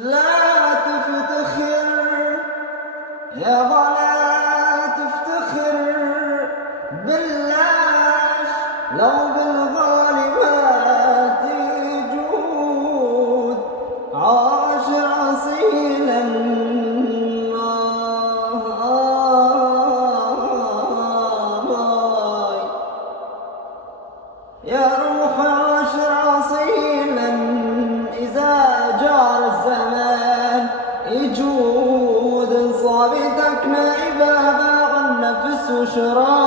لا تفتخر يا لا تفتخر بالله لو بالظالمات جود عاش أصيلا يا روح عاش أصيلا إذا جار الزمان يجود صابتك نائبة باغ النفس وشراب